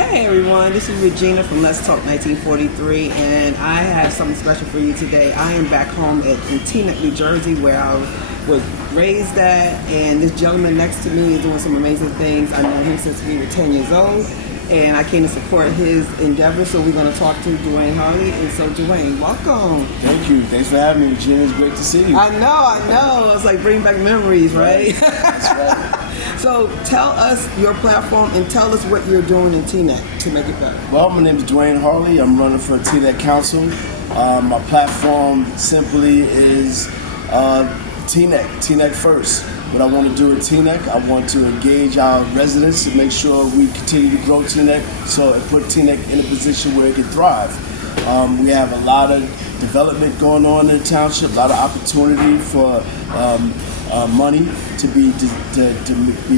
Hey everyone, this is Regina from Let's Talk 1943, and I have something special for you today. I am back home in Teaneck, New Jersey, where I was raised at, and this gentleman next to me is doing some amazing things. I know him since we were 10 years old, and I came to support his endeavor, so we're going to talk to Duane Harley. And so Duane, welcome. Thank you. Thanks for having me, Regina. It's great to see you. I know. It's like bringing back memories, right? That's right. So tell us your platform and tell us what you're doing in Teaneck to make it better. Well, my name is Duane Harley. I'm running for Teaneck Council. My platform simply is Teaneck first. What I want to do at Teaneck, I want to engage our residents to make sure we continue to grow Teaneck, so it put Teaneck in a position where it can thrive. We have a lot of development going on in the township, a lot of opportunity for money to be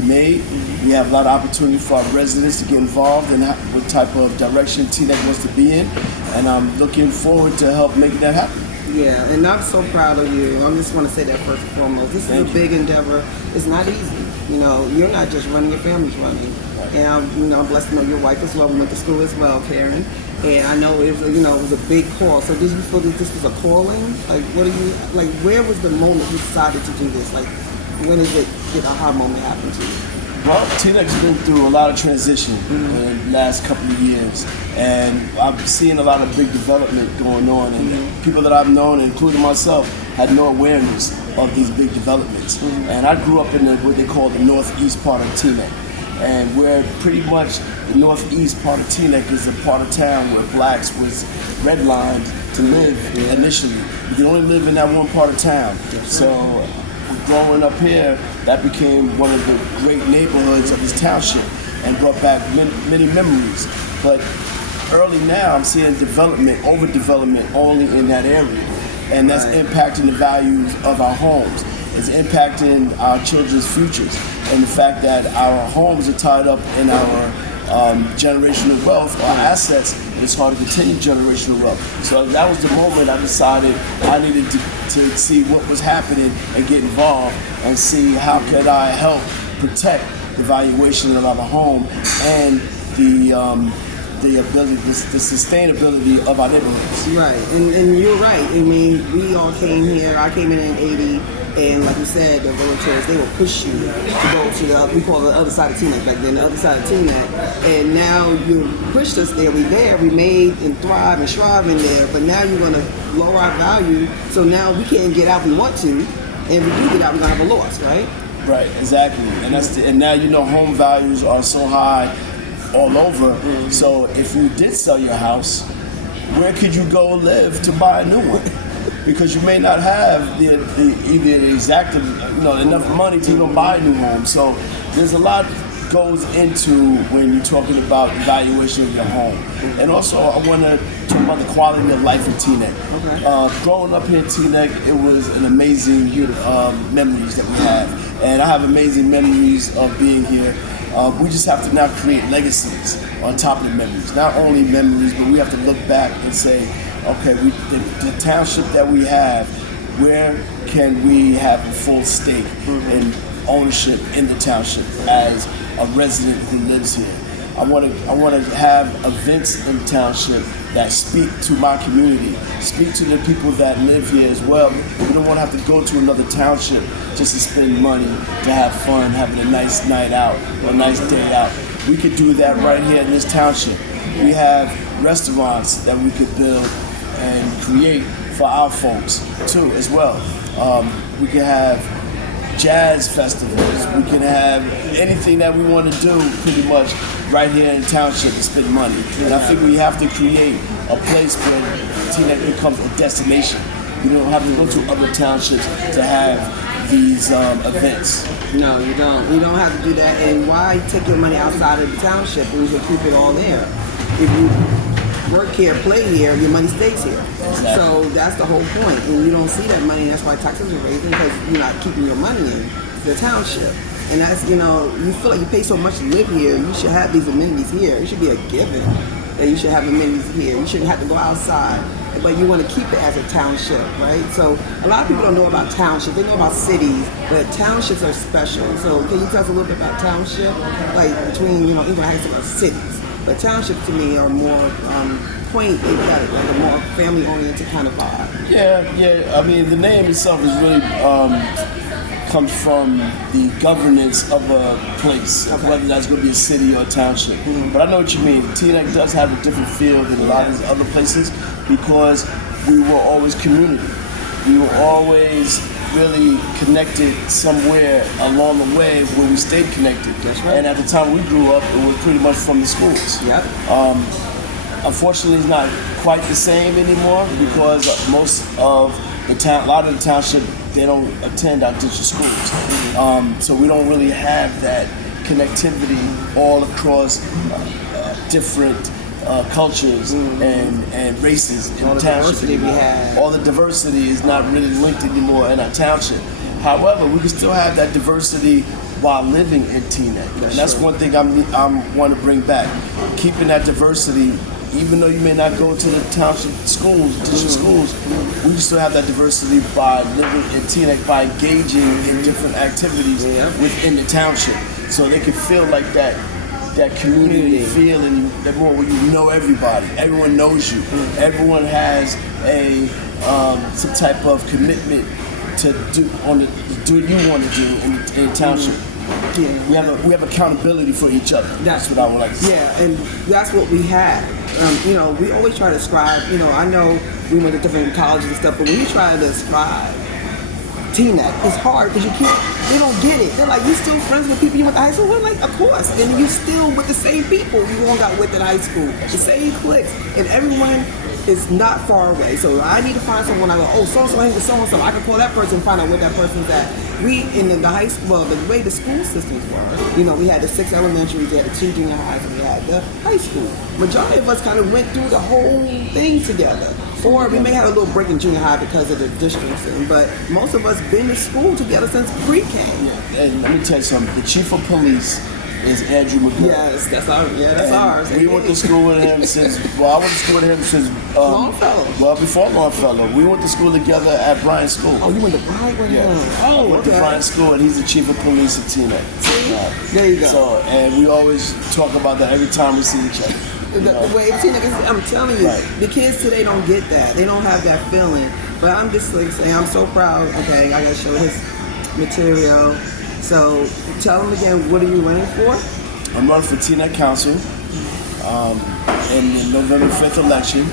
made. We have a lot of opportunity for our residents to get involved in what type of direction Teaneck wants to be in, and I'm looking forward to help making that happen. Yeah, and I'm so proud of you. I just want to say that first and foremost. This is a big endeavor. It's not easy. You know, you're not just running, your family's running. Right. And I'm blessed to know your wife as well. We went to school as well, Karen. And I know it was a big call. So did you feel that this was a calling? Like, where was the moment you decided to do this? Like, when did the aha moment happen to you? Well, Teaneck's been through a lot of transition in the last couple of years, and I'm seeing a lot of big development going on, and people that I've known, including myself, had no awareness of these big developments. And I grew up in what they call the northeast part of Teaneck, and where pretty much the northeast part of Teaneck is a part of town where blacks was redlined to live initially. You can only live in that one part of town. So growing up here, that became one of the great neighborhoods of this township and brought back many memories. But early now, I'm seeing overdevelopment only in that area. And that's impacting the values of our homes. It's impacting our children's futures. And the fact that our homes are tied up in our generational wealth or assets, it's hard to continue generational wealth. So that was the moment I decided I needed to see what was happening and get involved and see how could I help protect the valuation of our home and the ability, the sustainability of our neighborhoods. Right, and you're right. I mean, we all came here. I came in 80. And like you said, the villagers, they will push you to go to we call it the other side of Teaneck back then, the other side of Teaneck. And now you pushed us there, we made and thrive and strive in there, but now you're going to lower our value, so now we can't get out we want to, and if we do get out, we're going to have a loss, right? Right, exactly. And and now home values are so high all over, so if you did sell your house, where could you go live to buy a new one? Because you may not have enough money to even buy a new home. So there's a lot goes into when you're talking about the valuation of your home. And also I want to talk about the quality of life in Teaneck. Okay. Growing up here in Teaneck, it was an amazing memories that we have. And I have amazing memories of being here. We just have to now create legacies on top of the memories. Not only memories, but we have to look back and say, okay, the township that we have, where can we have a full stake in ownership in the township as a resident who lives here? I want to have events in the township that speak to my community, speak to the people that live here as well. We don't want to have to go to another township just to spend money, to have fun, having a nice night out or a nice day out. We could do that right here in this township. We have restaurants that we could build and create for our folks too as well. We can have jazz festivals. We can have anything that we want to do pretty much right here in the township to spend money. And I think we have to create a place where Teaneck becomes a destination. You don't have to go to other townships to have these events. No, you don't. You don't have to do that. And why take your money outside of the township when you can keep it all there? If you work here, play here, your money stays here. Exactly. So that's the whole point. And you don't see that money, that's why taxes are raising, because you're not keeping your money in the township. And that's, you feel like you pay so much to live here, you should have these amenities here. It should be a given that you should have amenities here. You shouldn't have to go outside, but you want to keep it as a township, right? So a lot of people don't know about townships. They know about cities, but townships are special. So can you tell us a little bit about township? Like between, even how you talk about cities. But townships to me are more quaint. They've got like a more family-oriented kind of vibe. Yeah. I mean, the name itself is really comes from the governance of a place, whether that's going to be a city or a township. But I know what you mean. Teaneck does have a different feel than a lot of these other places because we were always community. We were always really connected somewhere along the way where we stayed connected. That's right. And at the time we grew up, it was pretty much from the schools. Yep. Unfortunately, it's not quite the same anymore because most of the town, a lot of the township, they don't attend our district schools. So we don't really have that connectivity all across different cultures and races in All the the township diversity we anymore. have. All the diversity is not really linked anymore in our township. However, we can still have that diversity while living in Teaneck. And that's one thing I want to bring back. Keeping that diversity, even though you may not go to the township schools, district schools, we can still have that diversity by living in Teaneck, by engaging in different activities within the township. So they can feel like that community feeling, that more where you know everybody, everyone knows you, everyone has a some type of commitment to do what you want to do in the township. Yeah. We have accountability for each other. That's what I would like to say. Yeah, and that's what we have. We always try to describe. I know we went to different colleges and stuff, but when you try to describe Teaneck, it's hard because they don't get it. They're like, you still friends with people you went to high school with? Like, of course. And you still with the same people you all got with in high school. The same cliques. And everyone is not far away. So I need to find someone, I go, oh, so-and-so hangs with so-and-so. I can call that person and find out where that person's at. We, in the high school, well, the way the school systems were, we had the 6 elementaries, we had the 2 junior highs, and we had the high school. Majority of us kind of went through the whole thing together. Or we may have a little break in junior high because of the distancing, but most of us been to school together since pre-K. Yeah, and let me tell you something. The chief of police is Andrew McGill. Yes, that's ours. We went to school with him since. Well, I went to school with him since Longfellow. Well, before Longfellow, we went to school together at Bryan School. Oh, you went to Bryan with him? I went to Bryan School, and he's the chief of police at Teaneck. See? There you go. So, and we always talk about that every time we see each other. The way Teaneck is, I'm telling you, the kids today don't get that. They don't have that feeling. But I'm just like saying, I'm so proud. Okay, I gotta show his material. So tell them again, what are you running for? I'm running for Teaneck Council in the November 5th election.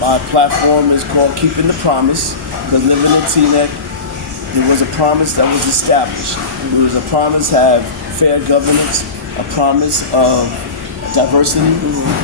My platform is called Keeping the Promise, because living in Teaneck, there was a promise that was established. There was a promise to have fair governance, a promise of diversity,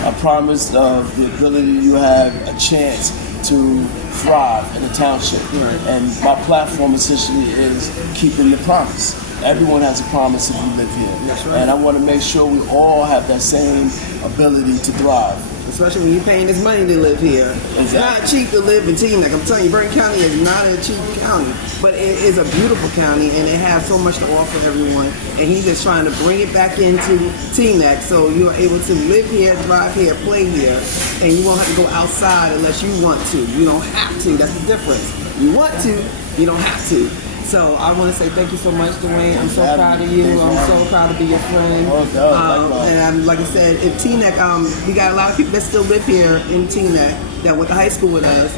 a promise of the ability to have a chance to thrive in the township. And my platform essentially is keeping the promise. Everyone has a promise if we live here. And I want to make sure we all have that same ability to thrive. Especially when you're paying this money to live here. It's not cheap to live in Teaneck. I'm telling you, Bergen County is not a cheap county, but it is a beautiful county, and it has so much to offer everyone. And he's just trying to bring it back into Teaneck, so you're able to live here, thrive here, play here, and you won't have to go outside unless you want to. You don't have to. That's the difference. You want to, you don't have to. So I want to say thank you so much, Duane. I'm so proud of you. I'm so proud to be your friend. And like I said, in Teaneck, we got a lot of people that still live here in Teaneck that went to high school with us.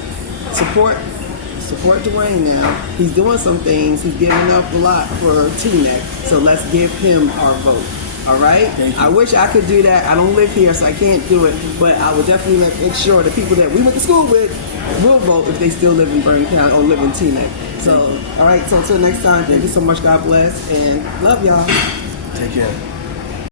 Support Duane now. He's doing some things. He's giving up a lot for Teaneck. So let's give him our vote. All right? I wish I could do that. I don't live here, so I can't do it. But I will definitely make sure the people that we went to school with will vote if they still live in Bergen County or live in Teaneck. So, all right. So until next time, thank you so much. God bless. And love y'all. Take care.